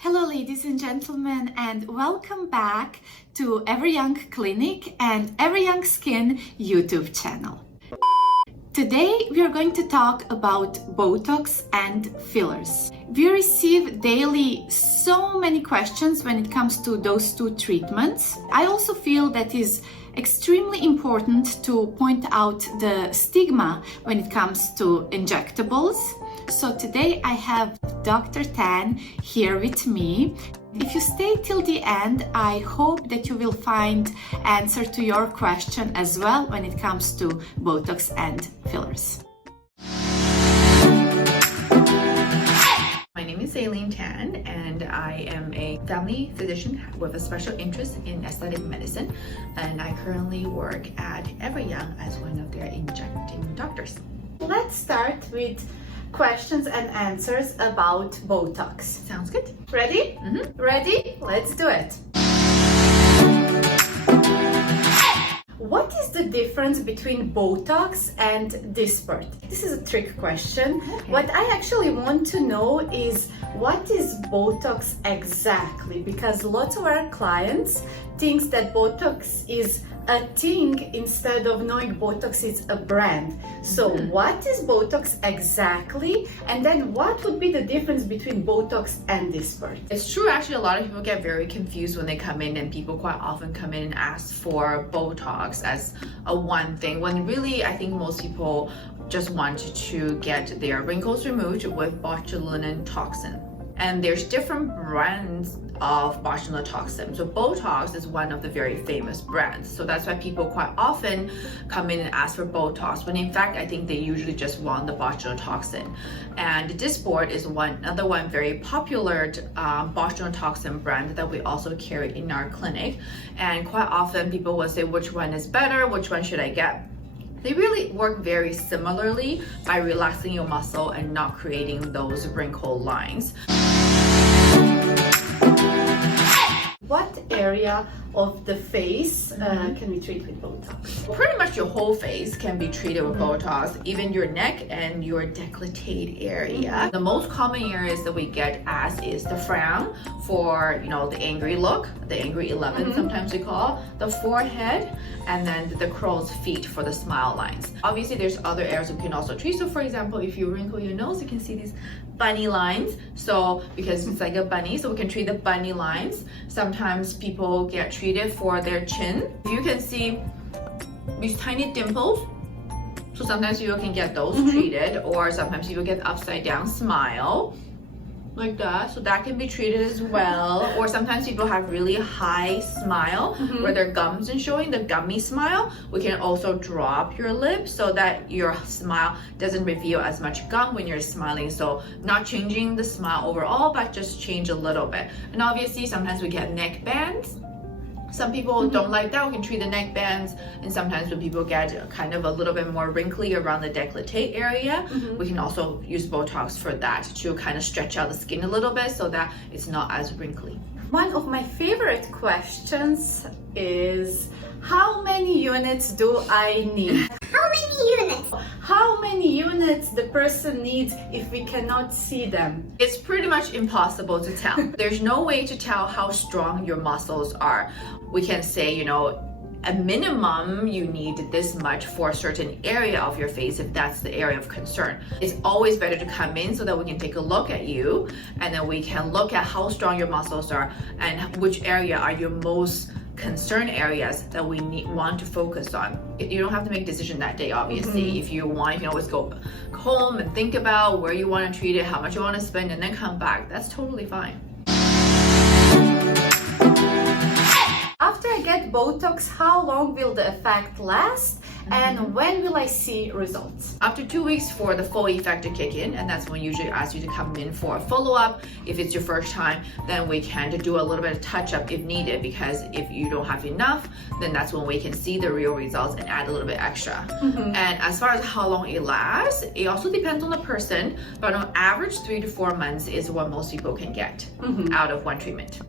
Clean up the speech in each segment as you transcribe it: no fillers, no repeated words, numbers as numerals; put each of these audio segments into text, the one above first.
Hello ladies and gentlemen, and welcome back to EverYoung Clinic and EverYoung Skin YouTube channel. Today we are going to talk about Botox and fillers. We receive daily so many questions when it comes to those two treatments. I also feel that is extremely important to point out the stigma when it comes to injectables. So today I have Dr. Tan here with me. If you stay till the end, I hope that you will find answer to your question as well when it comes to Botox and fillers. My name is Tan, and I am a family physician with a special interest in aesthetic medicine, and I currently work at EverYoung as one of their injecting doctors. Let's start with questions and answers about Botox. Sounds good. Ready? Ready? Let's do it. What is the difference between Botox and Dysport? This is a trick question. Okay. What I actually want to know is what is Botox exactly? Because lots of our clients thinks that Botox is a thing instead of knowing Botox is a brand. So what is Botox exactly? And then what would be the difference between Botox and Dysport? It's true, actually, a lot of people get very confused when they come in, and people quite often come in and ask for Botox as a one thing, when really I think most people just want to get their wrinkles removed with botulinum toxin. And there's different brands of botulinum toxin. So Botox is one of the very famous brands. So that's why people quite often come in and ask for Botox, when in fact I think they usually just want the botulinum toxin. And Dysport is another one very popular botulinum toxin brand that we also carry in our clinic. And quite often people will say, which one is better? Which one should I get? They really work very similarly by relaxing your muscle and not creating those wrinkle lines. What area of the face can we treat with Botox? Pretty much your whole face can be treated with Botox, even your neck and your décolleté area. The most common areas that we get asked is the frown for, the angry look, the angry 11 sometimes we call, the forehead, and then the crow's feet for the smile lines. Obviously there's other areas we can also treat. So for example, if you wrinkle your nose, you can see these bunny lines. So because it's like a bunny, so we can treat the bunny lines. Sometimes people get treated for their chin. You can see these tiny dimples. So sometimes you can get those treated, or sometimes you will get upside down smile like that, so that can be treated as well. Or sometimes people have really high smile where their gums are showing, the gummy smile. We can also drop your lips so that your smile doesn't reveal as much gum when you're smiling. So not changing the smile overall, but just change a little bit. And obviously sometimes we get neck bands. Some people don't like that, we can treat the neck bands. And sometimes when people get kind of a little bit more wrinkly around the décolleté area, we can also use Botox for that to kind of stretch out the skin a little bit so that it's not as wrinkly. One of my favorite questions is, how many units do I need? How many units? How many units the person needs if we cannot see them? It's pretty much impossible to tell. There's no way to tell how strong your muscles are. We can say, a minimum you need this much for a certain area of your face if that's the area of concern. It's always better to come in so that we can take a look at you, and then we can look at how strong your muscles are and which area are your most concern areas that we want to focus on. You don't have to make a decision that day, obviously. If you want, you can always go home and think about where you want to treat it, how much you want to spend, and then come back. That's totally fine. After I get Botox, how long will the effect last? And when will I see results? After 2 weeks for the full effect to kick in, and that's when we usually ask you to come in for a follow-up. If it's your first time, then we can do a little bit of touch-up if needed, because if you don't have enough, then that's when we can see the real results and add a little bit extra. And as far as how long it lasts, it also depends on the person, but on average 3 to 4 months is what most people can get out of one treatment.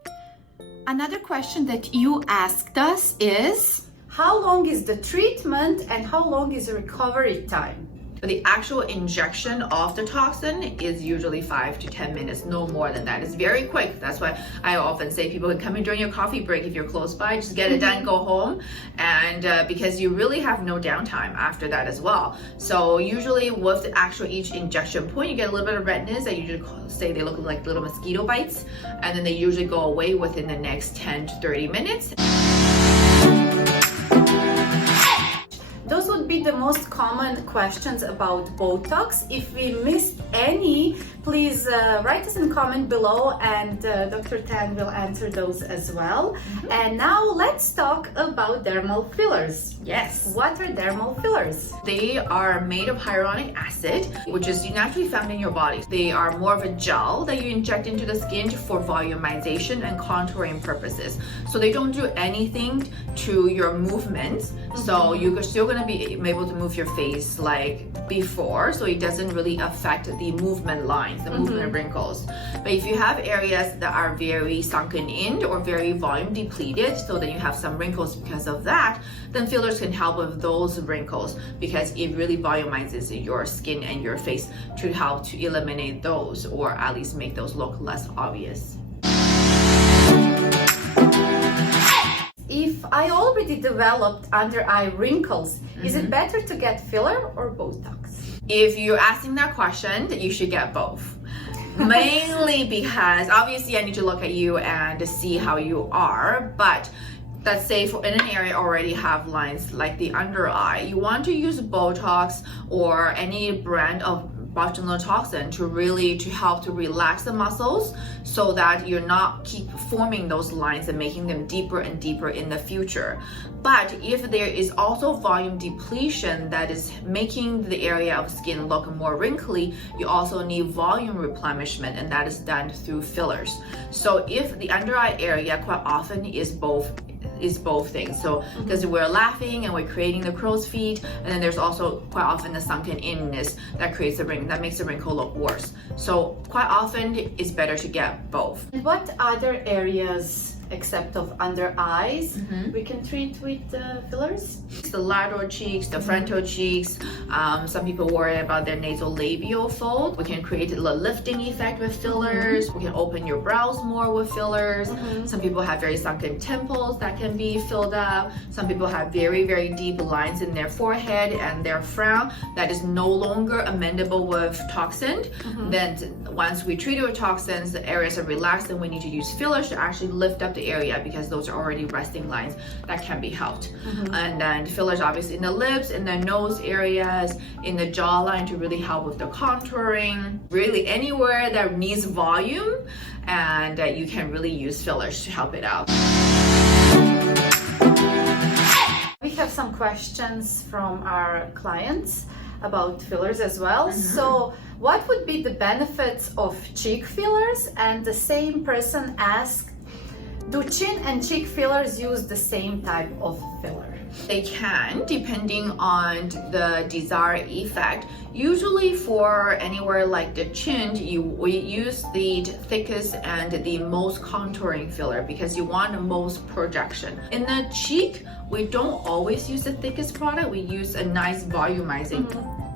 Another question that you asked us is, how long is the treatment and how long is the recovery time? The actual injection of the toxin is usually 5 to 10 minutes, no more than that. It's very quick. That's why I often say people can come in during your coffee break if you're close by, just get it done, go home. And because you really have no downtime after that as well. So usually with the actual each injection point, you get a little bit of redness. I usually say they look like little mosquito bites, and then they usually go away within the next 10 to 30 minutes. Those would be the most common questions about Botox. If we missed any, please write us in comment below, and Dr. Tan will answer those as well. And now let's talk about dermal fillers. Yes. What are dermal fillers? They are made of hyaluronic acid, which is naturally found in your body. They are more of a gel that you inject into the skin for volumization and contouring purposes. So they don't do anything to your movements. So you're still going to be able to move your face like before, so it doesn't really affect the movement lines, the movement wrinkles. But if you have areas that are very sunken in or very volume depleted, so that you have some wrinkles because of that, then fillers can help with those wrinkles, because it really volumizes your skin and your face to help to eliminate those, or at least make those look less obvious. If I already developed under eye wrinkles, is it better to get filler or Botox? If you're asking that question, you should get both. Mainly because obviously I need to look at you and see how you are, but let's say for in an area already have lines like the under eye, you want to use Botox or any brand of botulinum toxin to help to relax the muscles, so that you're not keep forming those lines and making them deeper and deeper in the future. But if there is also volume depletion that is making the area of skin look more wrinkly, you also need volume replenishment, and that is done through fillers. So if the under eye area quite often is both things. So because we're laughing and we're creating the crow's feet, and then there's also quite often the sunken inness that creates the wrinkle, that makes the wrinkle look worse. So quite often it's better to get both. And what other areas except of under eyes we can treat with fillers? The lateral cheeks, the frontal cheeks. Some people worry about their nasolabial fold. We can create a lifting effect with fillers. We can open your brows more with fillers. Some people have very sunken temples that can be filled up. Some people have very, very deep lines in their forehead and their frown that is no longer amendable with toxin. Then once we treat it with toxins, the areas are relaxed, and we need to use fillers to actually lift up the area, because those are already resting lines that can be helped. And then fillers obviously in the lips, in the nose areas, in the jawline to really help with the contouring, really anywhere that needs volume, and you can really use fillers to help it out. We have some questions from our clients about fillers as well. So what would be the benefits of cheek fillers? And the same person asked, do chin and cheek fillers use the same type of filler? They can, depending on the desired effect. Usually for anywhere like the chin, we use the thickest and the most contouring filler, because you want the most projection. In the cheek, we don't always use the thickest product. We use a nice volumizing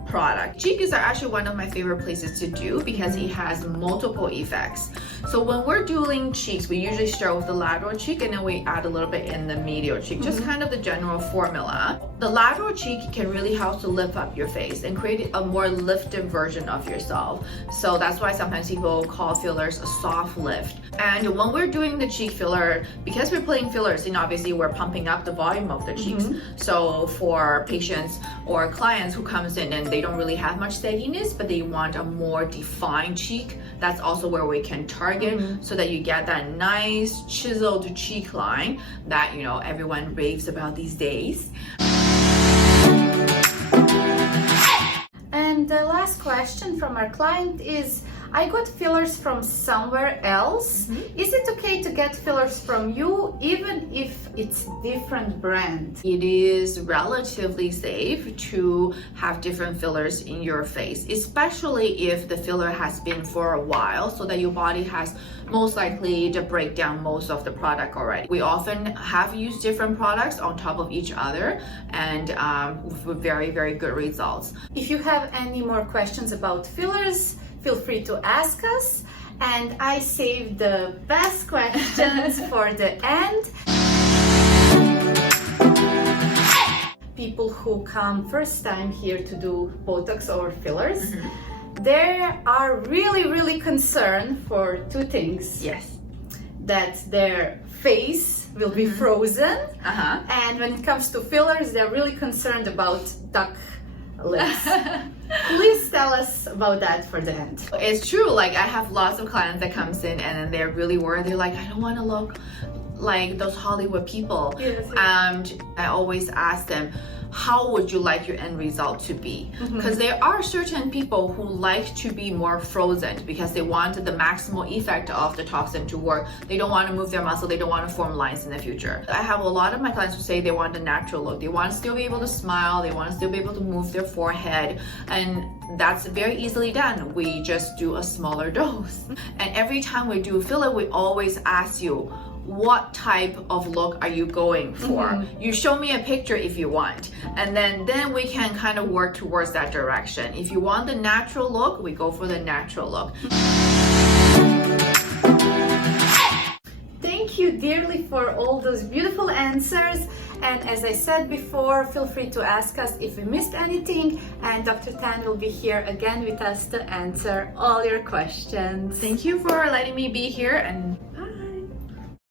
product. Cheek is actually one of my favorite places to do, because it has multiple effects. So when we're doing cheeks, we usually start with the lateral cheek, and then we add a little bit in the medial cheek, just kind of the general formula. The lateral cheek can really help to lift up your face and create a more lifted version of yourself. So that's why sometimes people call fillers a soft lift. And when we're doing the cheek filler, because we're putting fillers in, obviously we're pumping up the volume of the cheeks. So for patients or clients who comes in and they don't really have much sagginess, but they want a more defined cheek, that's also where we can target, so that you get that nice chiseled cheek line that, you know, everyone raves about these days. And the last question from our client is, I got fillers from somewhere else. Is it okay to get fillers from you even if it's different brand? It is relatively safe to have different fillers in your face, especially if the filler has been for a while, so that your body has most likely to break down most of the product already. We often have used different products on top of each other and with very, very good results. If you have any more questions about fillers, feel free to ask us. And I saved the best questions for the end. People who come first time here to do Botox or fillers, they are really concerned for two things. Yes. That their face will be frozen, and when it comes to fillers, they're really concerned about duck lips. Please tell us about that for the end. It's true, like I have lots of clients that comes in and then they're really worried. They're like, I don't want to look like those Hollywood people. Yes. And I always ask them, how would you like your end result to be? Because there are certain people who like to be more frozen because they want the maximal effect of the toxin to work. They don't want to move their muscle, they don't want to form lines in the future. I have a lot of my clients who say they want a natural look. They want to still be able to smile, they want to still be able to move their forehead, and that's very easily done. We just do a smaller dose. And every time we do filler, we always ask you, what type of look are you going for? You show me a picture if you want, and then we can kind of work towards that direction. If you want the natural look, we go for the natural look. Thank you dearly for all those beautiful answers. And as I said before, feel free to ask us if we missed anything, and Dr. Tan will be here again with us to answer all your questions. Thank you for letting me be here, and